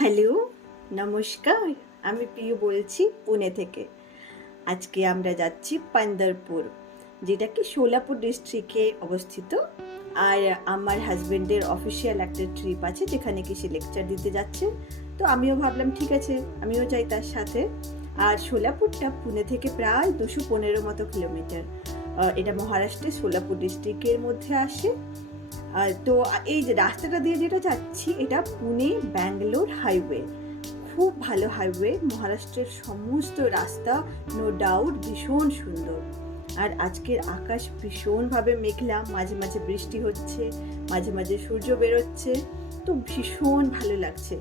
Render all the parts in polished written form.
Hello, নমস্কার। আমি প্রিয় বলছি পুনে থেকে। আজকে আমরা যাচ্ছি পান্ডারপুর, যেটা কি সোলাপুর ডিস্ট্রিক্টে অবস্থিত। আর আমার হাজবেন্ডের অফিসিয়াল একটা ট্রিপ আছে, যেখানে কি সে লেকচার দিতে যাচ্ছে। তো আমিও ভাবলাম ঠিক আছে, আমিও যাই তার সাথে। আর সোলাপুরটা পুনে থেকে প্রায় 215 মতো কিলোমিটার। এটা মহারাষ্ট্রের সোলাপুর ডিস্ট্রিক্টের মধ্যে আসে। তো এই যে রাস্তাটা দিয়ে যেটা যাচ্ছি, এটা পুনে ব্যাঙ্গালোর হাইওয়ে। খুব ভালো হাইওয়ে। মহারাষ্ট্রের সমস্ত রাস্তা নো ডাউট ভীষণ সুন্দর। আর আজকের আকাশ ভীষণভাবে মেঘলা, মাঝে মাঝে বৃষ্টি হচ্ছে, মাঝে মাঝে সূর্য বেরোচ্ছে। তো ভীষণ ভালো লাগছে।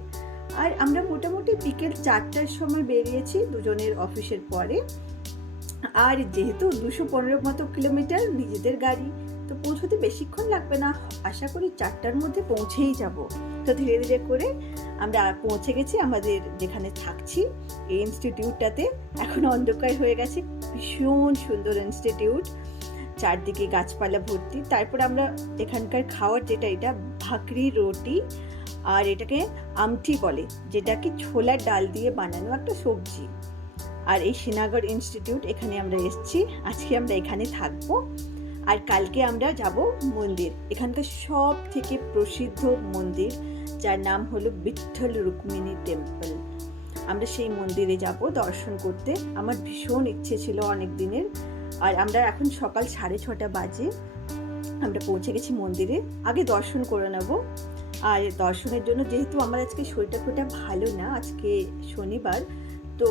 আর আমরা মোটামুটি বিকেল 4টার সময় বেরিয়েছি দুজনের অফিসের পরে। আর যেহেতু 215 মতো কিলোমিটার নিজেদের গাড়ি, তো পৌঁছতে বেশিক্ষণ লাগবে না। আশা করি 4টার মধ্যে পৌঁছেই যাব। তো ধীরে ধীরে করে আমরা পৌঁছে গেছি আমাদের যেখানে থাকছি, এই ইনস্টিটিউটটাতে। এখন অন্ধকার হয়ে গেছে। ভীষণ সুন্দর ইনস্টিটিউট, চারদিকে গাছপালা ভর্তি। তারপর আমরা এখানকার খাওয়ার যেটা, এটা ভাকরি রুটি, আর এটাকে আমটি বলে, যেটা কি ছোলার ডাল দিয়ে বানানো একটা সবজি। আর এই শ্রীনগর ইনস্টিটিউট, এখানে আমরা এসেছি। আজকে আমরা এখানে থাকবো। আর কালকে আমরা যাব মন্দির, এখানকার সব থেকে প্রসিদ্ধ মন্দির, যার নাম হলো বিঠ্ঠল রুক্মিণী টেম্পল। আমরা সেই মন্দিরে যাব দর্শন করতে। আমার ভীষণ ইচ্ছে ছিল অনেক দিনের। আর আমরা এখন সকাল 6:30 বাজে আমরা পৌঁছে গেছি মন্দিরে। আগে দর্শন করে নেব। আর দর্শনের জন্য, যেহেতু আমার আজকে শরীরটা খুব ভালো না, আজকে শনিবার, তো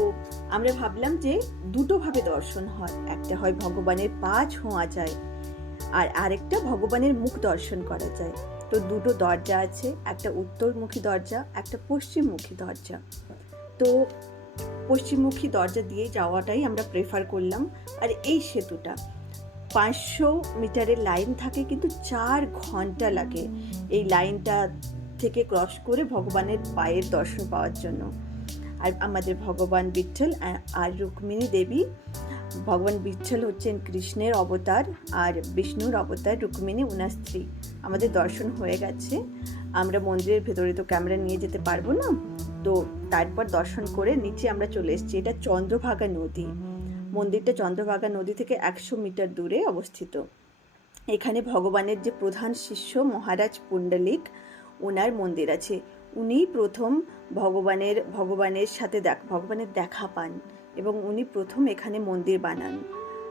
আমরা ভাবলাম যে দুটোভাবে দর্শন হয়। একটা হয় ভগবানের পা ছোঁয়া যায়, আর আরেকটা ভগবানের মুখ দর্শন করা যায়। তো দুটো দরজা আছে, একটা উত্তরমুখী দরজা, একটা পশ্চিমমুখী দরজা। তো পশ্চিমমুখী দরজা দিয়ে যাওয়াটাই আমরা প্রেফার করলাম। আর এই সেতুটা 500 মিটারের লাইন থাকে, কিন্তু 4 ঘন্টা লাগে এই লাইনটা থেকে ক্রস করে ভগবানের পায়ের দর্শন পাওয়ার জন্য। আর আমাদের ভগবান বিঠ্ঠল আর রুক্মিণী দেবী, ভগবান বিঠ্ঠল হচ্ছেন কৃষ্ণের অবতার, আর বিষ্ণুর অবতার রুক্মিণী ওনার স্ত্রী। আমাদের দর্শন হয়ে গেছে। আমরা মন্দিরের ভেতরে তো ক্যামেরা নিয়ে যেতে পারবো না, তো তারপর দর্শন করে নিচে আমরা চলে এসেছি। এটা চন্দ্রভাগা নদী। মন্দিরটা চন্দ্রভাগা নদী থেকে 100 মিটার দূরে অবস্থিত। এখানে ভগবানের যে প্রধান শিষ্য মহারাজ পুণ্ডলিক, ওনার মন্দির আছে। উনি প্রথম ভগবানের সাথে ভগবানের দেখা পান, এবং উনি প্রথম এখানে মন্দির বানান।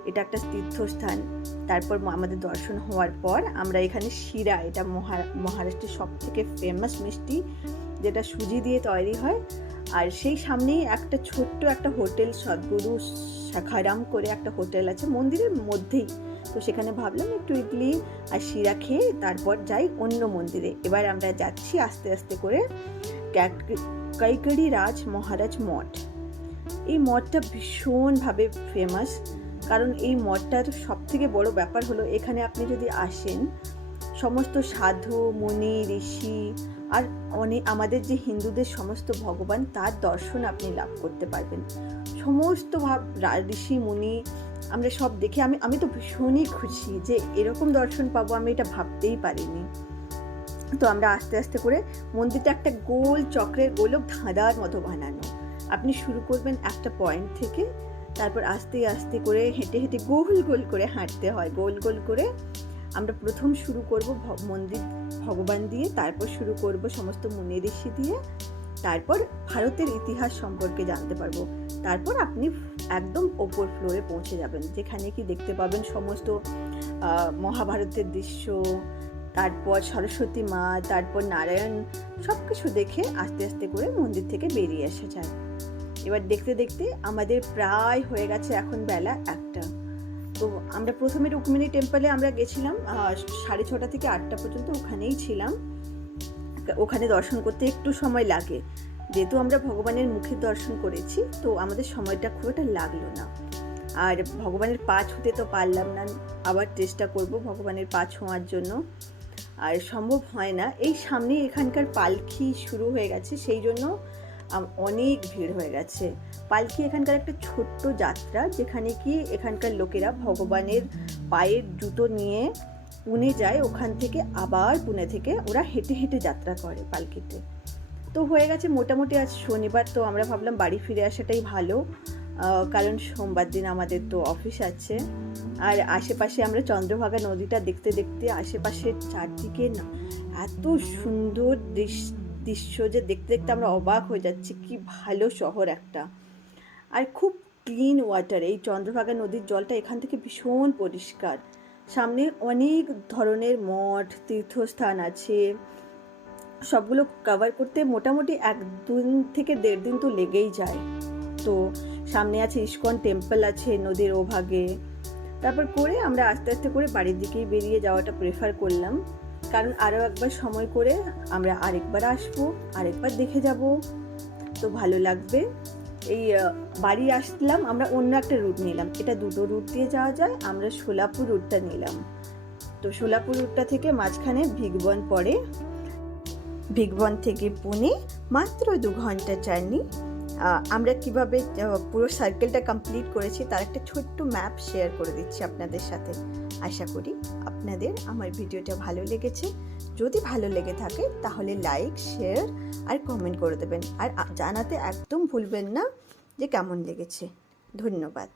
এটা একটা তীর্থস্থান। তারপর আমাদের দর্শন হওয়ার পর আমরা এখানে শিরা, এটা মহারাষ্ট্রের সব থেকে ফেমাস মিষ্টি, যেটা সুজি দিয়ে তৈরি হয়। আর সেই সামনেই একটা ছোট্ট একটা হোটেল, সদ্গুরু শাখারাম করে একটা হোটেল আছে মন্দিরের মধ্যেই। তো সেখানে ভাবলাম একটু ইডলি আর শিরা খেয়ে তারপর যাই অন্য মন্দিরে। এবার আমরা যাচ্ছি আস্তে আস্তে করে কৈকেয়ী রাজ মহারাজ মঠ। এই মঠটা ভীষণভাবে ফেমাস, কারণ এই মঠটার সব থেকে বড় ব্যাপার হলো, এখানে আপনি যদি আসেন, সমস্ত সাধু মুনি ঋষি আর আমাদের যে হিন্দুদের সমস্ত ভগবান, তার দর্শন আপনি লাভ করতে পারবেন। সমস্ত ঋষি মুনি আমরা সব দেখে আমি তো ভীষণই খুশি যে এরকম দর্শন পাবো, আমি এটা ভাবতেই পারিনি। তো আমরা আস্তে আস্তে করে, মন্দিরটা একটা গোল চক্রের গোলক ধাঁধার মতো বানানো। আপনি শুরু করবেন একটা পয়েন্ট থেকে, তারপর আস্তে আস্তে করে হেঁটে হেঁটে গোল গোল করে হাঁটতে হয়। গোল গোল করে আমরা প্রথম শুরু করব মন্দির ভগবান দিয়ে, তারপর শুরু করব সমস্ত মুনি ঋষি দিয়ে, তারপর ভারতের ইতিহাস সম্পর্কে জানতে পারবো। তারপর আপনি একদম ওপর ফ্লোরে পৌঁছে যাবেন, যেখানে কি দেখতে পাবেন সমস্ত মহাভারতের দৃশ্য, তারপর সরস্বতী মা, তারপর নারায়ণ, সব কিছু দেখে আস্তে আস্তে করে মন্দির থেকে বেরিয়ে আসা যায়। এবার দেখতে দেখতে আমাদের প্রায় হয়ে গেছে এখন বেলা 1টা। তো আমরা প্রথমে রুক্মিণী টেম্পলে আমরা গেছিলাম 6:30 থেকে 8টা পর্যন্ত ওখানেই ছিলাম। ওখানে দর্শন করতে একটু সময় লাগে, যেহেতু আমরা ভগবানের মুখের দর্শন করেছি, তো আমাদের সময়টা খুব একটা লাগলো না। আর ভগবানের পা ছুঁতে তো পারলাম না, আবার চেষ্টা করব ভগবানের পা ছোঁয়ার জন্য, আর সম্ভব হয় না। এই সামনে এখানকার পালকি শুরু হয়ে গেছে, সেই জন্য অনেক ভিড় হয়ে গেছে। পালকি এখানকার একটা ছোট্ট যাত্রা, যেখানে কি এখানকার লোকেরা ভগবানের পায়ের জুতো নিয়ে পুনে যায়, ওখান থেকে আবার পুনে থেকে ওরা হেঁটে হেঁটে যাত্রা করে পালকিতে। তো হয়ে গেছে মোটামুটি। আজ শনিবার, তো আমরা ভাবলাম বাড়ি ফিরে আসাটাই ভালো, কারণ সোমবার দিন আমাদের তো অফিস আছে। আর আশেপাশে আমরা চন্দ্রভাগা নদীটা দেখতে দেখতে আশেপাশের চারদিকে না এত সুন্দর দৃশ্য যে দেখতে দেখতে আমরা অবাক হয়ে যাচ্ছি। কি ভালো শহর একটা, আর খুব ক্লিন ওয়াটার। এই চন্দ্রভাগা নদীর জলটা এখান থেকে ভীষণ পরিষ্কার। সামনে অনেক ধরনের মঠ তীর্থস্থান আছে, সবগুলো কভার করতে মোটামুটি 1 দিন থেকে 1.5 দিন তো লেগেই যায়। তো সামনে আছে ইস্কন টেম্পল আছে নদীর ওভাগে। তারপর করে আমরা আস্তে আস্তে করে বাড়ির দিকেই বেরিয়ে যাওয়াটা প্রেফার করলাম, কারণ আরও একবার সময় করে আমরা আরেকবার আসবো, আরেকবার দেখে যাব, তো ভালো লাগবে। এই বাড়ি আসলাম, আমরা অন্য একটা রুট নিলাম, এটা দুটো রুট দিয়ে যাওয়া যায়, আমরা সোলাপুর রুটটা নিলাম। তো সোলাপুর রুটটা থেকে মাঝখানে ভিগবন পড়ে, ভিগবন থেকে পুনে মাত্র 2 ঘন্টা জার্নি। আমরা কিভাবে পুরো সার্কেলটা কমপ্লিট করেছি তার একটা ছোট্ট ম্যাপ শেয়ার করে দিচ্ছি আপনাদের সাথে। আশা করি আপনাদের আমার ভিডিওটা ভালো লেগেছে। যদি ভালো লেগে থাকে তাহলে লাইক, শেয়ার আর কমেন্ট করে দেবেন, আর জানাতে একদম ভুলবেন না যে কেমন লেগেছে। ধন্যবাদ।